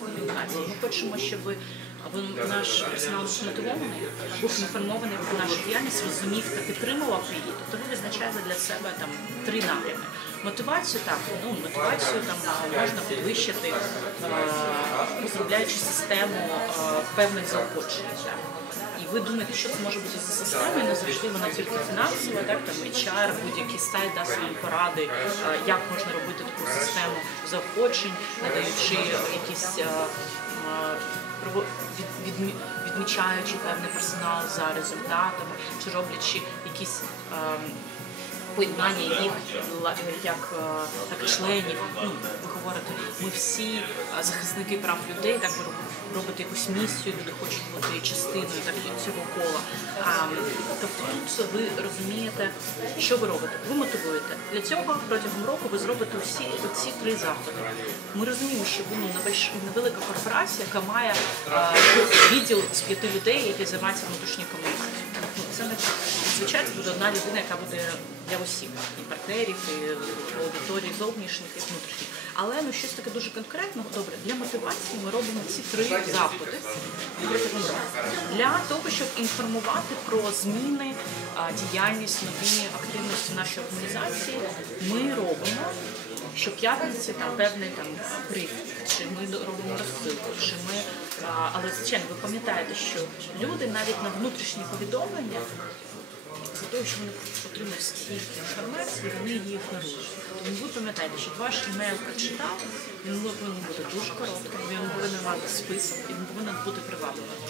комунікації. Ми хочемо, щоб наш персонал був мотивований, був інформований про нашу діяльність, розумів та підтримував її. Тобто ви визначаєте для себе там три напрями. Мотивацію так, ну мотивацію там можна підвищити, е, розробляючи систему е, певних заохочень. І ви думаєте, що це може бути за система, не завжди вона тільки фінансова, так там HR, будь-який сайт дасть вам поради, е, як можна робити таку систему заохочень, надаючи якісь е, е, відмічаючи певний персонал за результатами, чи роблячи якісь. поєднання їх як, як членів. Ну, ви говорите, ми всі захисники прав людей, так ви роб- робите якусь місію, люди хочуть бути частиною так, цього кола. А, тобто тут ви розумієте, що ви робите. Ви мотивуєте. Для цього протягом року ви зробите всі ці три заходи. Ми розуміємо, що ви ну, невелич- невелика корпорація, яка має а, відділ з п'яти людей, які займаються внутрішньою комунікацією. Ну, це не так. Звичайно, буде одна людина, яка буде для усіх і партнерів, і аудиторії зовнішніх, і внутрішніх. Але ну щось таке дуже конкретно. Добре, для мотивації ми робимо ці три заходи для того, щоб інформувати про зміни, діяльність, нові активності нашої організації. Ми робимо щоп'ятниці там певний там брифінг, чи ми робимо розсилку, чи ми але звичайно, ви пам'ятаєте, що люди навіть на внутрішні повідомлення за того, що вони отримують стільки інформації, вони її ігнорують. Тому ви пам'ятаєте, щоб ваш імейл прочитав, він повинен бути дуже коротким, він повинен мати список, він повинен бути привабливим.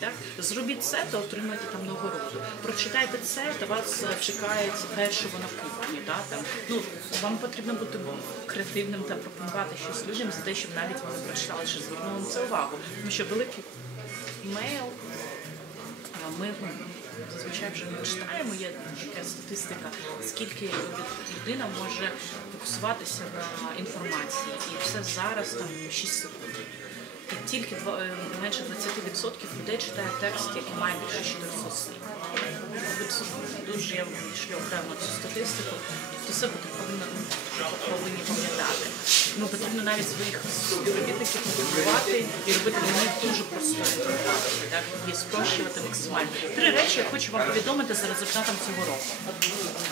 Так? Зробіть це, то отримаєте там нагороду. Прочитайте це, то вас чекає першого на кухні. Так? Там, ну, вам потрібно бути креативним та пропонувати щось людям за те, щоб навіть вони прочитали, що звернули на це увагу. Тому що великий імейл а Ми зазвичай вже ми читаємо, є така статистика, скільки людина може фокусуватися на інформації. І все зараз там 6 секунд. І тільки е, менше 20% людей читає текст, який має більше 400 слів. Дуже я вам шлю окремо цю статистику. Це буде повинно ну, повинні пам'ятати. Ну потрібно навіть своїх співробітників мотивувати і робити для них дуже інформацією, так і спрощувати максимально. Три речі я хочу вам повідомити за результатом цього року,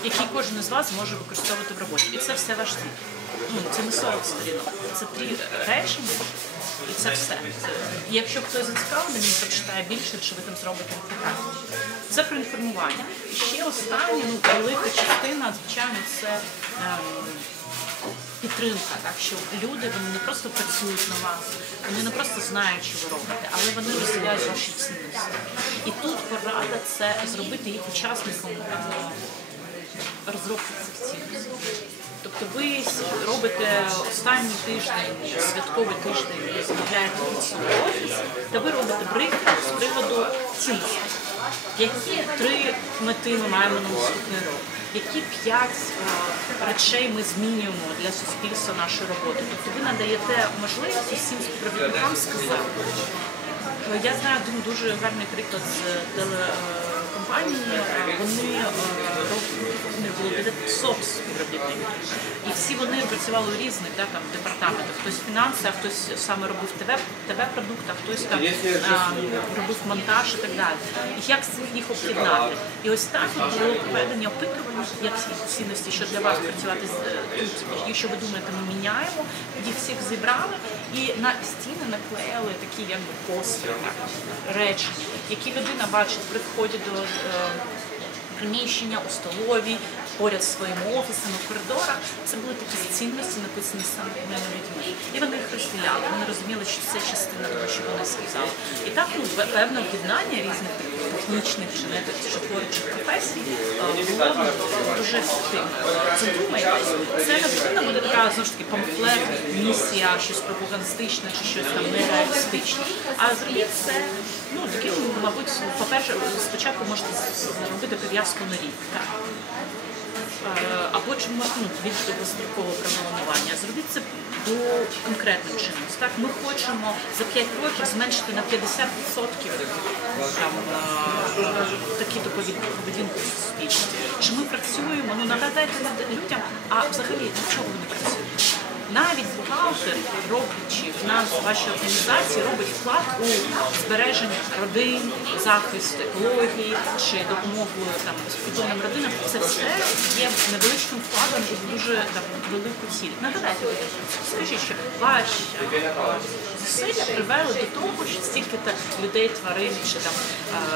які кожен із вас може використовувати в роботі. І це все ваш звіт. Ну, це не 40 сторінок, це три речення. І це все. І якщо хтось зацікавлений, він прочитає більше, чи ви там зробите інформацію. Це про інформування. І ще останнє, ну велика частина, звичайно, це ем, підтримка, так що люди вони не просто працюють на вас, вони не просто знають, що ви робите, але вони розділяють ваші цінності. І тут порада це зробити їх учасником е, розробки цих цінностей. Тобто ви робите останній тиждень, святковий тиждень, ви замовляєте під свій офіс, та ви робите брифінг з приводу цінностей. Які три мети ми маємо на наступний рік? Які п'ять е, речей ми змінюємо для суспільства нашої роботи? Тобто ви надаєте можливість усім співробітникам сказати. Е, Я знаю один дуже гарний приклад з телекомпанії. Е, Вони е, роб- у них було 900 співробітників. І всі вони працювали у різних да, там, департаментах. Хтось фінанси, а хтось саме робив ТВ, ТВ-продукт, а хтось там е, робив монтаж і так далі. І як їх об'єднати? І ось так було проведення опитування, як ці цінності, що для вас працювати е, тут. Якщо ви думаєте, ми міняємо, їх всіх зібрали і на стіни наклеїли такі якби постери, речення, які людина бачить при вході до. Е, приміщення у столовій, поряд зі своїм офісом, у коридорах. Це були такі цінності, написані самими людьми. І вони їх розділяли. Вони розуміли, що це частина того, що вони сказали. І так ну, певне об'єднання різних технічних чи не чи творчих професій було дуже ефективно. Задумайтесь, це не повинна буде така знову ж таки памфлет, місія, щось пропагандистичне чи щось там нереалістичне. А зробіть це, ну таким, мабуть, по-перше, спочатку можете зробити прив'язку на рік. Так. Е, Або чому ну, більш довгострокове програмування. Зробіть це до конкретним чином. Так, ми хочемо за 5 років зменшити на 50% там, е, такі поведінки в суспільстві. Чи ми працюємо? Ну нагадайте людям, а взагалі для чого вони працюють? Навіть бухгалтер, роблячи фінанси вашої організації, робить вклад у збереження родин, захист екології чи допомогу там безпритульним родинам. Це все є невеличким вкладом у дуже там, велику ціль. Нагадайте, скажіть, що ваші зусилля привели до того, що стільки-то людей, тварин чи там е,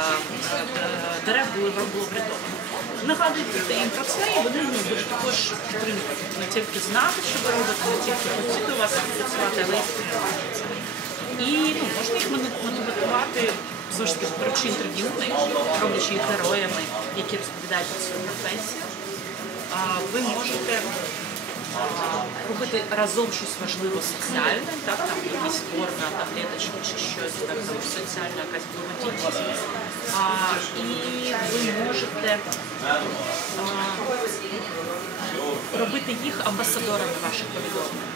е, дерев було, врятовано. Нагадуйте їм про це, і вони ну, будуть також підтримувати. Не тільки знати, що ви робите, не тільки у вас підтримувати це. І ну, можна їх мотивувати знову таки беручи інтерв'ю роблячи їх героями, які розповідають про свою професію. Ви можете робити разом щось важливе соціальне, так, там якийсь збор на чи щось, так, там соціальна якась благодійність. І ви можете а, робити їх амбасадорами ваших повідомлень.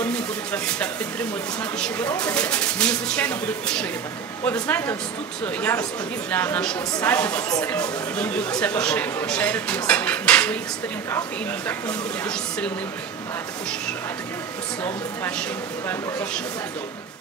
Вони будуть вас так підтримувати, знати, що ви робите, вони звичайно будуть поширювати. Ой, ви знаєте, ось тут я розповів для нашого сайту. Вони будуть це поширити на своїх, на своїх сторінках, і так вони будуть дуже сильним також таким послом ваших ваших повідомлень.